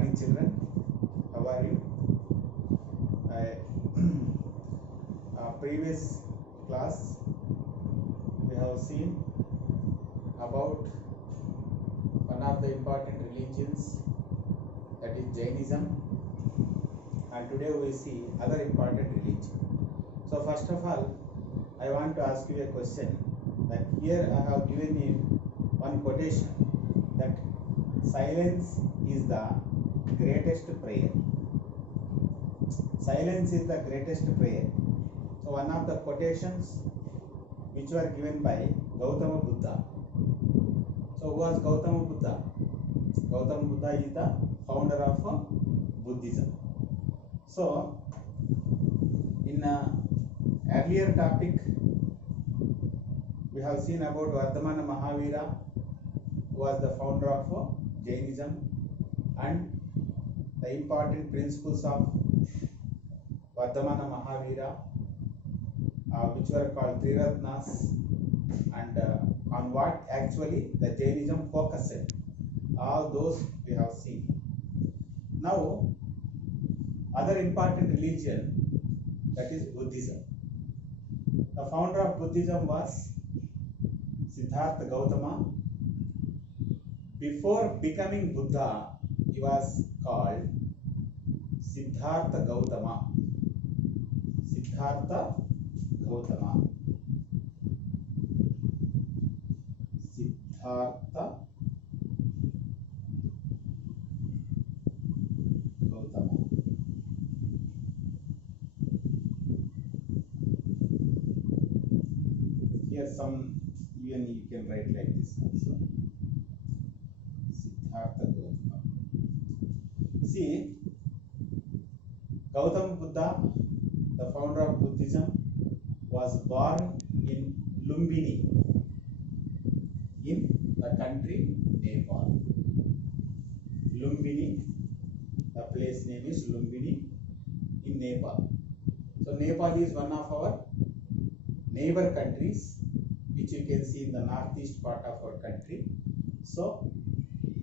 morning, children. How are you? Previous class we have seen about one of the important religions, that is Jainism, and today we see other important religion. So first of all, I want to ask you a question. That here I have given you one quotation that silence is the greatest prayer. Silence is the greatest prayer. So one of the quotations which were given by Gautama Buddha. So who was Gautama Buddha? Gautama Buddha is the founder of Buddhism. So in earlier topic we have seen about Vardhamana Mahavira, who was the founder of Jainism, and the important principles of Vardhamana Mahavira, which were called Triratnas, and on what actually the Jainism focused. All those we have seen. Now, other important religion, that is Buddhism. The founder of Buddhism was Siddhartha Gautama. Before becoming Buddha, he was called Siddhartha Gautama. Siddhartha Gautama. Siddhartha Gautama. Here some even you can write like this also. Siddhartha Gautama. See, Gautama Buddha, the founder of Buddhism, was born in Lumbini, in the country Nepal. Lumbini, the place name is Lumbini in Nepal. So Nepal is one of our neighbor countries, which you can see in the northeast part of our country. So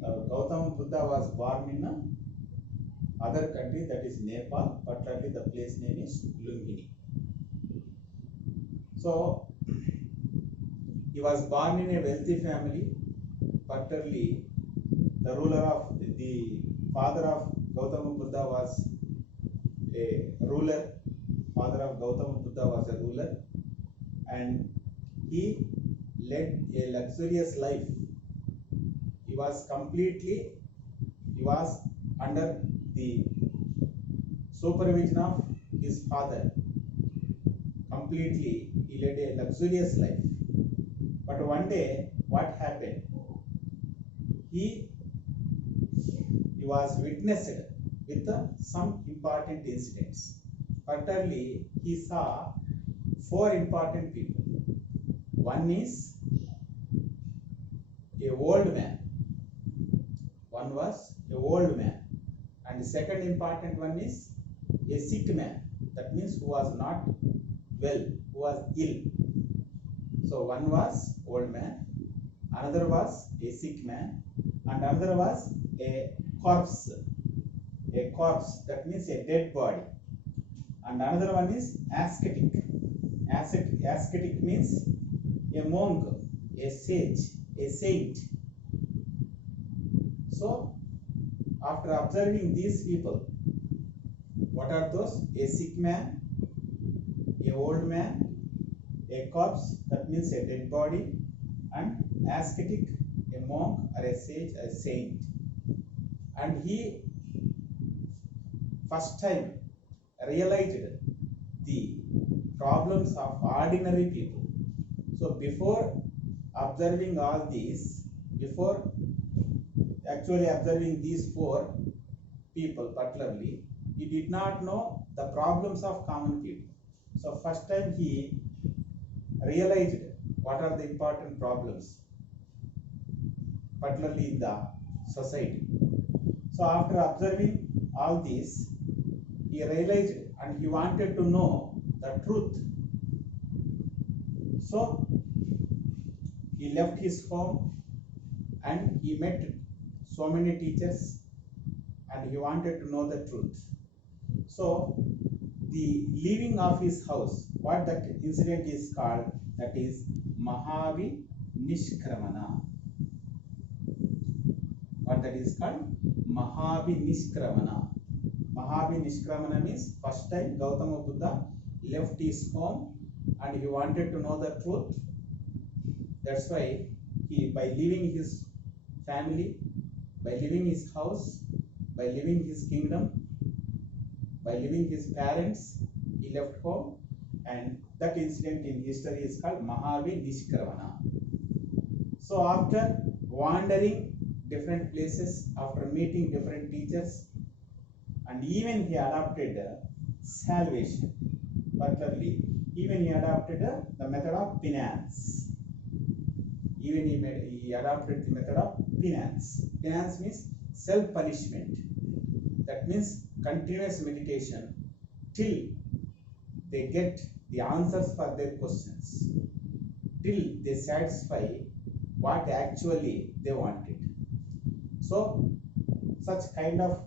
Gautama Buddha was born in other country, that is Nepal, particularly the place name is Lumbini. So he was born in a wealthy family, particularly the father of Gautama Buddha was a ruler. Father of Gautama Buddha was a ruler, and he led a luxurious life. He was under the supervision of his father. Completely, he led a luxurious life. But one day, what happened? He was witnessed with some important incidents. Particularly, he saw 4 important people. One is a old man. One was a old man. And the second important one is a sick man. That means who was not well, who was ill. So one was old man, another was a sick man, and another was a corpse. A corpse, that means a dead body. And another one is ascetic. Ascetic means a monk, a sage, a saint. So after observing these people, what are those? A sick man, a old man, a corpse, that means a dead body, and ascetic, a monk or a sage, a saint. And he first time realized the problems of ordinary people. So before observing all these, before actually observing these 4 people particularly, he did not know the problems of common people. So first time he realized what are the important problems, particularly in the society. So after observing all these, he realized and he wanted to know the truth. So he left his home and he met so many teachers and he wanted to know the truth. So the leaving of his house, what that incident is called, that is Mahavi Nishkramana. What that is called? Mahavi Nishkramana. Mahavi Nishkramana means first time Gautama Buddha left his home and he wanted to know the truth. That's why he, by leaving his family, by leaving his house, by leaving his kingdom, by leaving his parents, he left home, and that incident in history is called Mahavi Nishkramana. So after wandering different places, after meeting different teachers, and even he adopted salvation, particularly even he adopted the method of penance. Even he adopted the method of penance. Penance means self-punishment. That means continuous meditation till they get the answers for their questions, till they satisfy what actually they wanted. So such kind of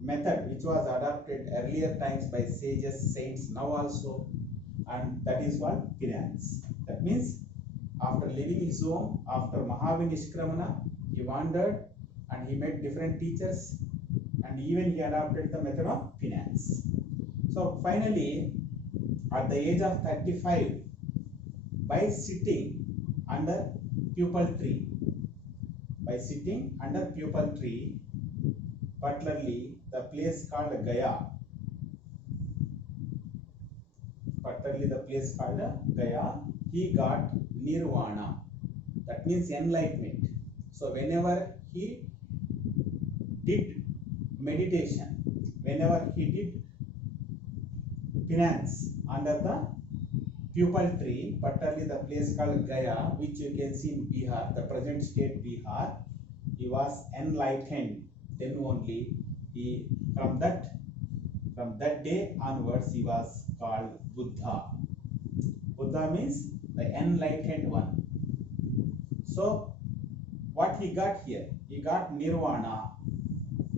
method which was adopted earlier times by sages, saints, now also, and that is what penance. That means after leaving his home, after Mahavi Nishkramana, he wandered and he met different teachers, and even he adopted the method of penance. So finally, at the age of 35, by sitting under pupal tree, particularly the place called Gaya, he got nirvana. That means enlightenment. So whenever he did meditation, whenever he did penance under the pupal tree, particularly the place called Gaya, which you can see in Bihar, the present state Bihar, he was enlightened. Then only he, from that day onwards, he was called Buddha. Buddha means the enlightened one. So what he got here? He got nirvana.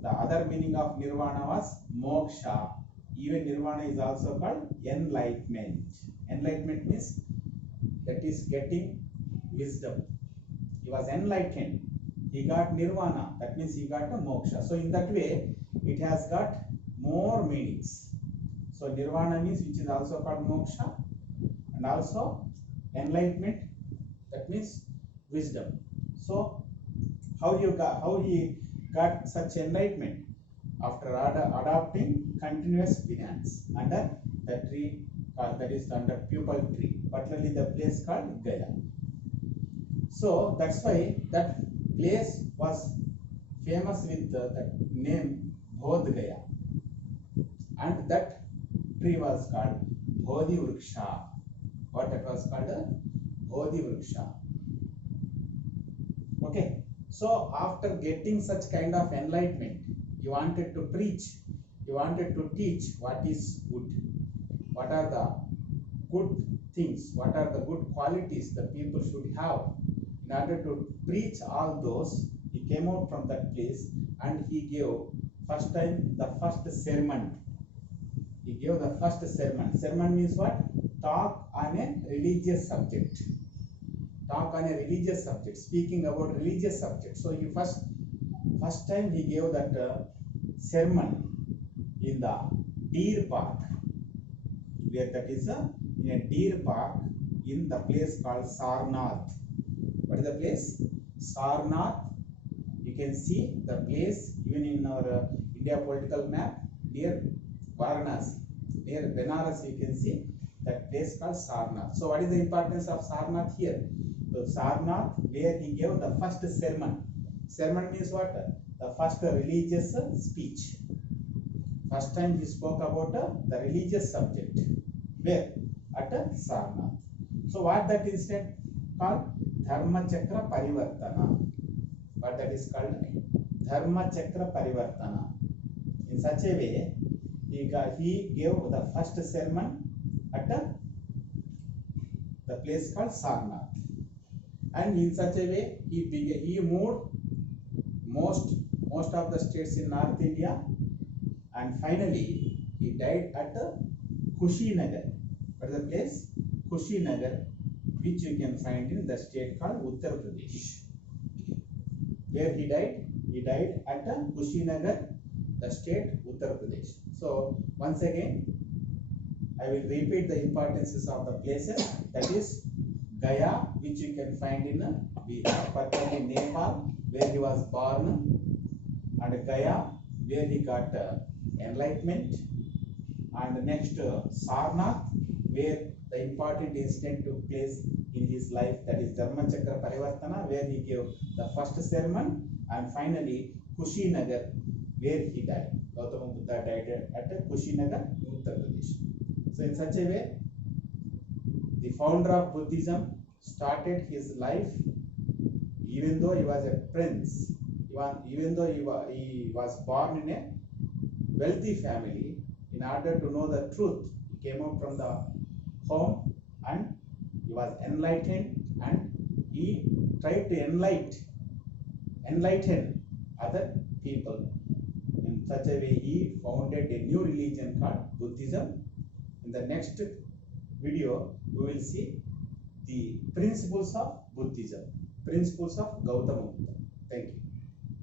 The other meaning of nirvana was moksha. Even nirvana is also called enlightenment. Enlightenment means that is getting wisdom. He was enlightened. He got nirvana. That means he got a moksha. So in that way, it has got more meanings. So nirvana means which is also called moksha, and also enlightenment. That means wisdom. So how he got such enlightenment? After adopting continuous penance under the tree called, that is under pupal tree, particularly the place called Gaya. So that's why that place was famous with the name Bodh Gaya, and that tree was called Bodhi Vriksha. What that was called? Bodhi Vriksha. Okay. So after getting such kind of enlightenment, he wanted to preach, he wanted to teach what is good, what are the good things, what are the good qualities the people should have. In order to preach all those, he came out from that place and he gave first time the first sermon. He gave the first sermon. Sermon means what? Talk on a religious subject. Talk on a religious subject, speaking about religious subject. So he first time he gave that sermon in the deer park, where that is in a deer park in the place called Sarnath. What is the place? Sarnath. You can see the place even in our India political map near Varanasi, near Benares. You can see that place called Sarnath. So what is the importance of Sarnath here? So Sarnath, where he gave the first sermon. Sermon means what? The first religious speech. First time he spoke about the religious subject. Where? At Sarnath. So what that incident called? Dharma Chakra Parivartana. What that is called? Dharma Chakra Parivartana. In such a way, he gave the first sermon at the place called Sarnath. And in such a way, he moved most most of the states in North India, and finally he died at Kushinagar. What is the place? Kushinagar, which you can find in the state called Uttar Pradesh. Where he died? He died at Kushinagar, the state Uttar Pradesh. So once again, I will repeat the importances of the places. That is Gaya, which you can find in Patani, Nepal, where he was born, and Gaya, where he got enlightenment, and next Sarnath, where the important incident took place in his life, that is Dharmachakra Parivartana, where he gave the first sermon, and finally Kushinagar, where he died. Gautama Buddha died at Kushinagar, Uttar Pradesh. So in such a way, the founder of Buddhism started his life, even though he was a prince, even though he was born in a wealthy family. In order to know the truth, he came out from the home and he was enlightened, and he tried to enlighten other people. In such a way, he founded a new religion called Buddhism. In the next video, we will see the principles of Buddhism, principles of Gautama Buddha. Thank you.